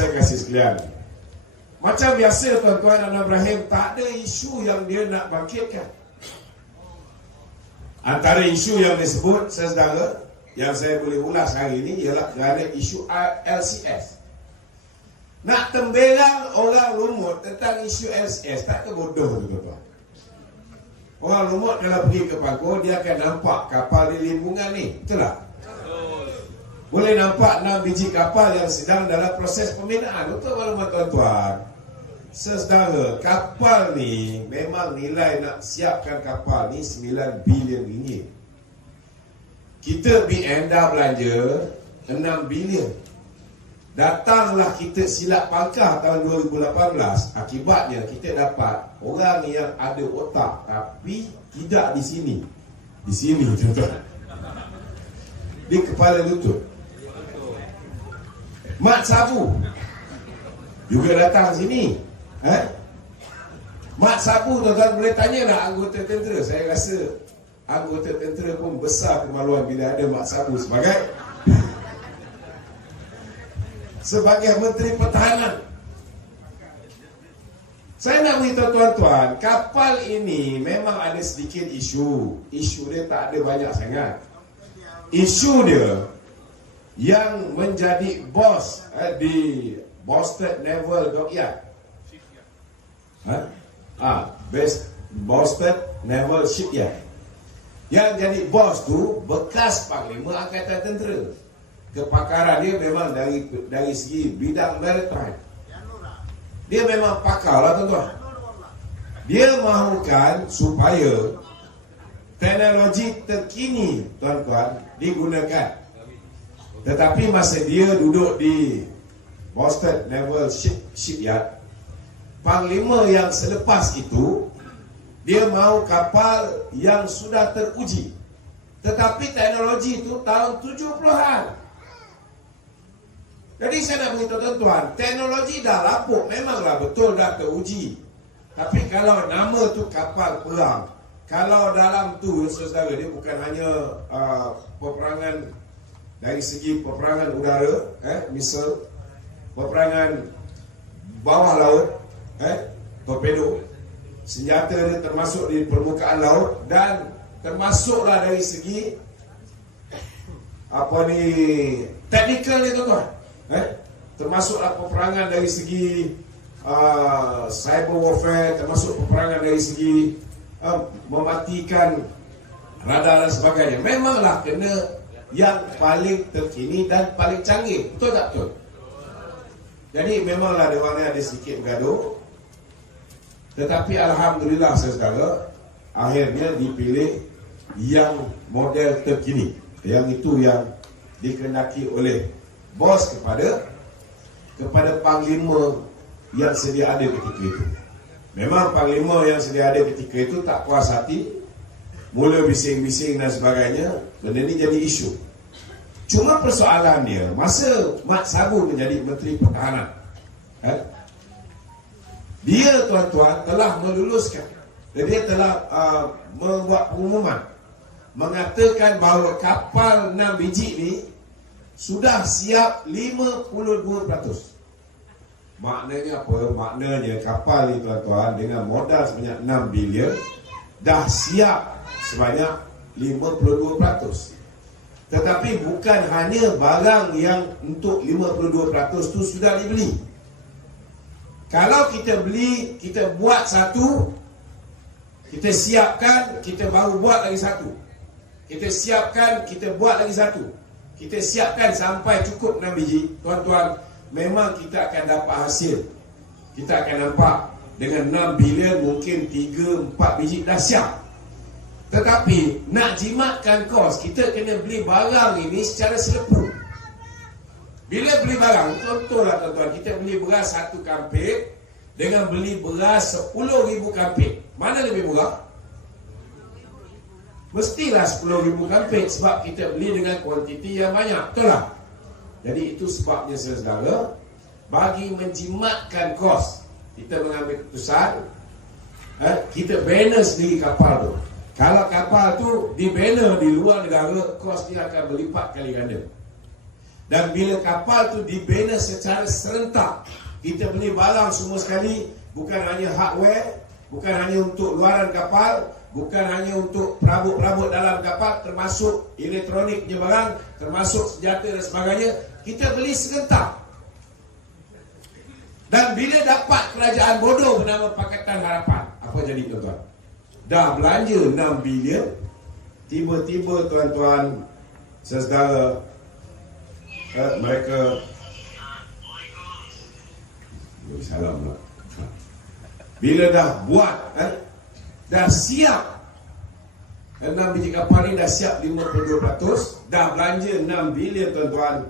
saya kasih sekalian, macam biasa tuan-tuan dan Ibrahim, tak ada isu yang dia nak bangkitkan. Antara isu yang disebut, saudara, yang saya boleh ulas hari ini ialah kerana isu LCS. Nak tembelang orang lumut tentang isu LCS, tak ke bodoh tu tuan-tuan. Orang lumut kalau pergi ke Pagoh, dia akan nampak kapal di limbungan ni, betul tak? Boleh nampak 6 biji kapal yang sedang dalam proses pembinaan. Untuk maklumat tuan-tuan, saudara, kapal ni memang nilai nak siapkan kapal ni 9 bilion ringgit. Kita BN dah belanja 6 bilion. Datanglah kita silap pangkah tahun 2018. Akibatnya kita dapat orang yang ada otak tapi tidak di sini. Di sini tuan-tuan, di kepala lutut. Mat Sabu juga datang sini. Mat Sabu, tuan-tuan boleh tanya nak anggota tentera. Saya rasa anggota tentera pun besar kemaluan bila ada Mat Sabu sebagai Menteri Pertahanan. Saya nak beritahu tuan-tuan, kapal ini memang ada sedikit isu. Isu dia tak ada banyak sangat. Isu dia yang menjadi bos di Boston Naval Dockyard. Boston Naval Shipyard. Yang jadi bos tu bekas Panglima Angkatan Tentera. Kepakaran dia memang dari segi bidang maritime. Dia memang pakar lah tuan-tuan. Dia mahukan supaya teknologi terkini tuan-tuan digunakan. Tetapi masa dia duduk di Boston Naval Shipyard, Panglima yang selepas itu, dia mahu kapal yang sudah teruji. Tetapi teknologi itu tahun 70-an. Jadi saya nak beritahu tuan-tuan, teknologi dah lapuk, memanglah betul dah teruji. Tapi kalau nama tu kapal perang, kalau dalam tu saudara, dia bukan hanya peperangan dari segi peperangan udara, misal peperangan bawah laut, torpedo, senjata dia termasuk di permukaan laut, dan termasuklah dari segi teknikal ni tuan-tuan. Termasuklah peperangan dari segi cyber warfare, termasuk peperangan dari segi mematikan radar dan sebagainya. Memanglah kena yang paling terkini dan paling canggih. Betul tak betul? Jadi memanglah ada sedikit bergaduh. Tetapi alhamdulillah saudara, akhirnya dipilih yang model terkini. Yang itu yang dikehendaki oleh bos kepada Panglima yang sedia ada ketika itu. Memang Panglima yang sedia ada ketika itu tak puas hati, mula bising-bising dan sebagainya. Benda ni jadi isu. Cuma persoalannya, masa Mat Sabu menjadi Menteri Pertahanan, dia tuan-tuan telah meluluskan, dia telah membuat pengumuman mengatakan bahawa kapal 6 biji ni sudah siap 52%. Maknanya apa? Maknanya kapal ni tuan-tuan dengan modal sebanyak 6 bilion dah siap sebanyak 52%. Tetapi bukan hanya barang yang untuk 52% tu sudah dibeli. Kalau kita beli, kita buat satu, kita siapkan, kita baru buat lagi satu. Kita siapkan, kita buat lagi satu. Kita siapkan sampai cukup 6 biji. Tuan-tuan, memang kita akan dapat hasil. Kita akan nampak dengan 6 bilion mungkin 3-4 biji dah siap. Tetapi nak jimatkan kos, kita kena beli barang ini secara selepu. Bila beli barang, contohlah tuan-tuan, kita beli beras 1 kampit dengan beli beras 10,000 kampit. Mana lebih murah? Mestilah 10,000 kampit sebab kita beli dengan kuantiti yang banyak. Betul tak? Jadi itu sebabnya saudara, bagi menjimatkan kos, kita mengambil keputusan, kita banner sendiri kapal tu. Kalau kapal tu di banner di luar negara, kos dia akan berlipat kali ganda. Dan bila kapal tu dibina secara serentak, kita beli barang semua sekali, bukan hanya hardware, bukan hanya untuk luaran kapal, bukan hanya untuk perabot-perabot dalam kapal, termasuk elektronik punya barang, termasuk senjata dan sebagainya, kita beli serentak. Dan bila dapat kerajaan bodoh bernama Pakatan Harapan, apa jadi tuan-tuan? Dah belanja 6 bilion, tiba-tiba tuan-tuan saudara, mereka salam lah. Bila dah buat, dah siap 6 biji kapal ni, dah siap 52%, dah belanja 6 bilion tuan-tuan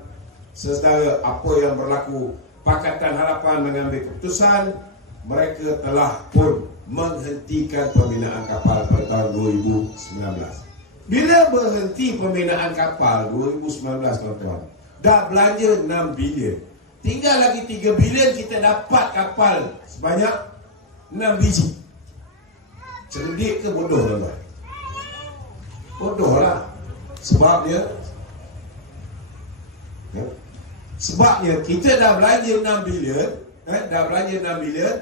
saudara, apa yang berlaku? Pakatan Harapan mengambil keputusan, mereka telah pun menghentikan pembinaan kapal pada tahun 2019. Bila berhenti pembinaan kapal 2019 tuan-tuan, dah belanja 6 bilion, tinggal lagi 3 bilion kita dapat kapal sebanyak 6 biji. Cerdik ke bodoh tuan-tuan? Bodoh lah. Sebabnya kita dah belanja 6 bilion,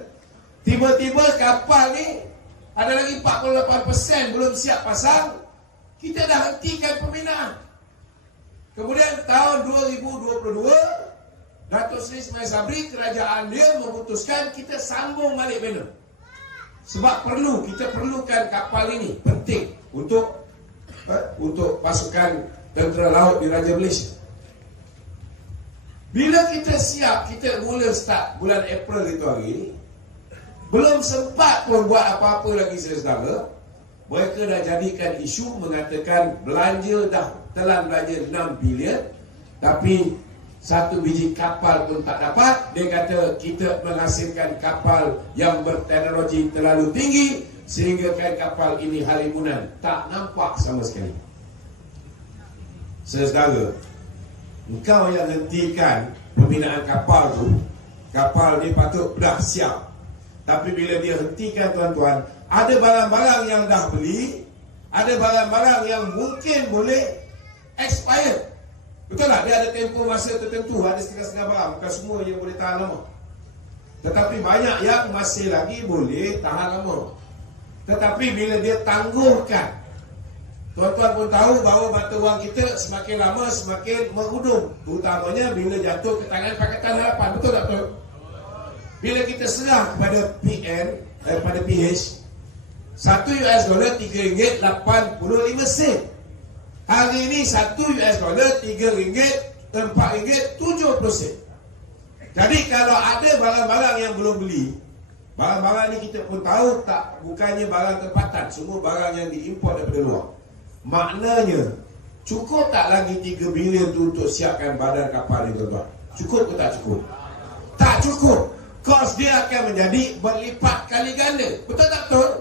tiba-tiba kapal ni ada lagi 48% belum siap pasang, kita dah hentikan pembinaan. Kemudian tahun 2022, Datuk Seri Ismail Sabri, kerajaan dia memutuskan kita sambung balik bina. Sebab kita perlukan kapal ini, penting untuk pasukan tentera laut di Raja Malaysia. Bila kita siap, kita mula start bulan April itu hari, belum sempat pun buat apa-apa lagi saudara, mereka dah jadikan isu mengatakan belanja dah telan belanja 6 bilion, tapi 1 biji kapal pun tak dapat. Dia kata kita menghasilkan kapal yang berteknologi terlalu tinggi sehingga kapal ini halimunan, tak nampak sama sekali. Saudara, engkau yang hentikan pembinaan kapal tu, kapal ni patut dah siap. Tapi bila dia hentikan tuan-tuan, ada barang-barang yang dah beli, ada barang-barang yang mungkin boleh expired. Betul tak? Dia ada tempoh masa tertentu, ada setengah-setengah barang, bukan semua yang boleh tahan lama. Tetapi banyak yang masih lagi boleh tahan lama. Tetapi bila dia tangguhkan, tuan-tuan pun tahu bahawa mata wang kita semakin lama semakin merudum, terutamanya bila jatuh ke tangan Pakatan Harapan. Betul tak betul? Bila kita serah kepada pada PH, 1 US dollar RM3.85. Hari ini 1 US dollar RM3.4.70. Jadi kalau ada barang-barang yang belum beli, barang-barang ni kita pun tahu tak, bukannya barang tempatan, semua barang yang diimport daripada luar. Maknanya cukup tak lagi 3 bilion tu untuk siapkan badan kapal ni tuan-tuan? Cukup ke tak cukup? Tak cukup. Kos dia akan menjadi berlipat kali ganda. Betul tak betul?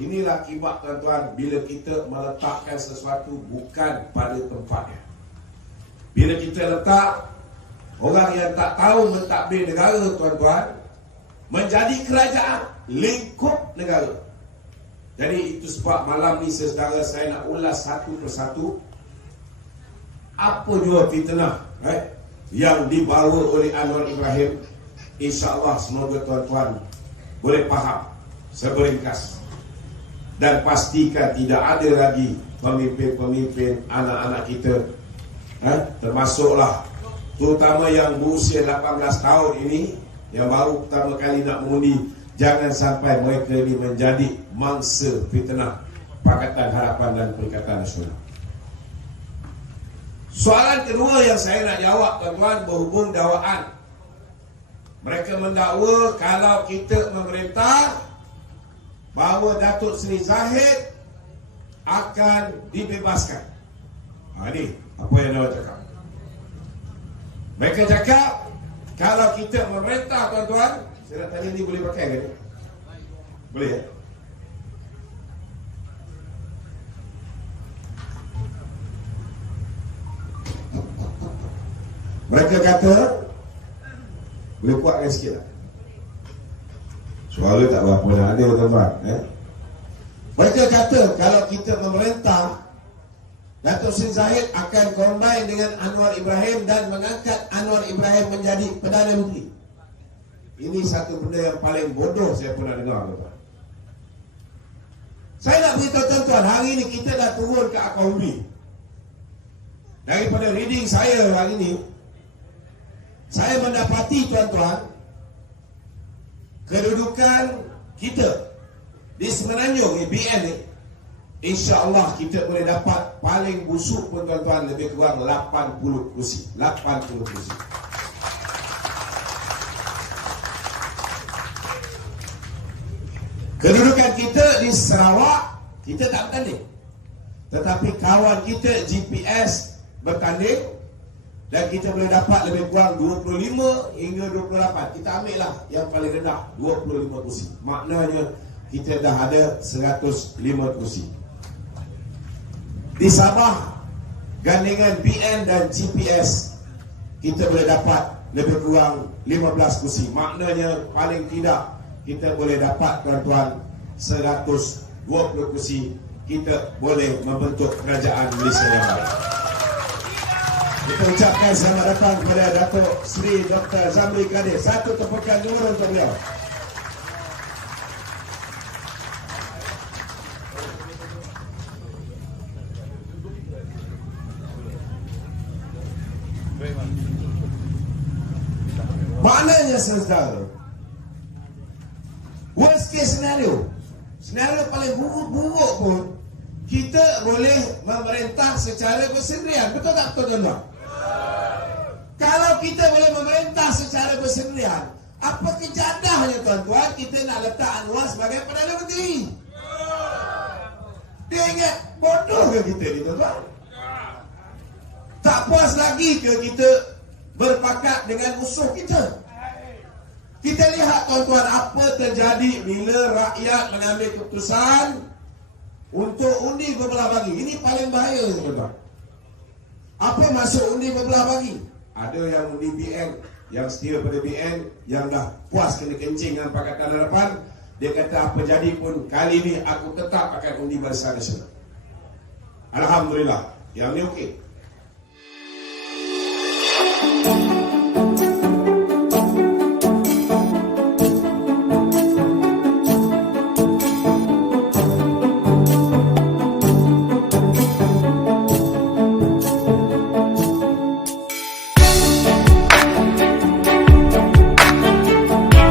Inilah akibat tuan-tuan bila kita meletakkan sesuatu bukan pada tempatnya. Bila kita letak orang yang tak tahu mentadbir negara tuan-tuan menjadi kerajaan lingkup negara. Jadi itu sebab malam ni saudara saya nak ulas satu persatu apa jua fitnah yang dibawa oleh Anwar Ibrahim. InsyaAllah semoga tuan-tuan boleh faham seberingkas dan pastikan tidak ada lagi pemimpin-pemimpin anak-anak kita, termasuklah terutama yang berusia 18 tahun ini yang baru pertama kali nak mengundi. Jangan sampai mereka ini menjadi mangsa fitnah Pakatan Harapan dan Perikatan Nasional. Soalan kedua yang saya nak jawab tuan-tuan berhubung dakwaan. Mereka mendakwa kalau kita memerintah bahawa Datuk Seri Zahid akan dibebaskan. Ini apa yang dia cakap. Mereka cakap kalau kita memerintah tuan-tuan, saya nak tanya ni boleh pakai ke ni? Boleh ya? Mereka kata boleh kuatkan sikit lah. Suara tak berapa nak ada tuan-tuan. Mereka kata kalau kita memerintah Datuk Seri Zahid akan combine dengan Anwar Ibrahim dan mengangkat Anwar Ibrahim menjadi Perdana Menteri. Ini satu benda yang paling bodoh saya pernah dengar, tuan. Saya nak beritahu tuan-tuan, hari ini kita dah turun ke akar undi. Daripada reading saya hari ini, saya mendapati tuan-tuan, kedudukan kita di Semenanjung ni, BN ni, insya-Allah kita boleh dapat paling busuk pun tuan-tuan lebih kurang 80 kursi. 80 kursi. Kedudukan kita di Sarawak, kita tak bertanding. Tetapi kawan kita GPS bertanding dan kita boleh dapat lebih kurang 25 hingga 28. Kita ambil lah yang paling rendah, 25 kursi. Maknanya kita dah ada 105 kursi. Di Sabah, gandingan BN dan GPS, kita boleh dapat lebih kurang 15 kursi. Maknanya paling tidak kita boleh dapat tuan-tuan 120 kursi. Kita boleh membentuk kerajaan Malaysia yang baik. Kita ucapkan selamat datang kepada Datuk Seri Dr. Zamri Kadir. Satu tepukan dulu untuk beliau. Maknanya saudara, worst case scenario paling buruk pun, kita boleh memerintah secara bersendirian. Betul tak betul tuan-tuan? Kalau kita boleh memerintah secara bersendirian, apa kejadahnya tuan-tuan kita nak letak Anwar sebagai Perdana Menteri? Dia ingat bodoh ke kita ni tuan-tuan? Tak puas lagi ke kita berpakat dengan musuh kita? Kita lihat tuan-tuan apa terjadi bila rakyat mengambil keputusan untuk undi berbelah bagi. Ini paling bahaya tuan-tuan. Apa maksud undi berbelah bagi? Ada yang undi BN, yang setia pada BN, yang dah puas kena kencing dengan Pakatan Harapan. Dia kata apa jadi pun kali ni aku tetap akan undi Barisan Nasional. Alhamdulillah, yang ni okey.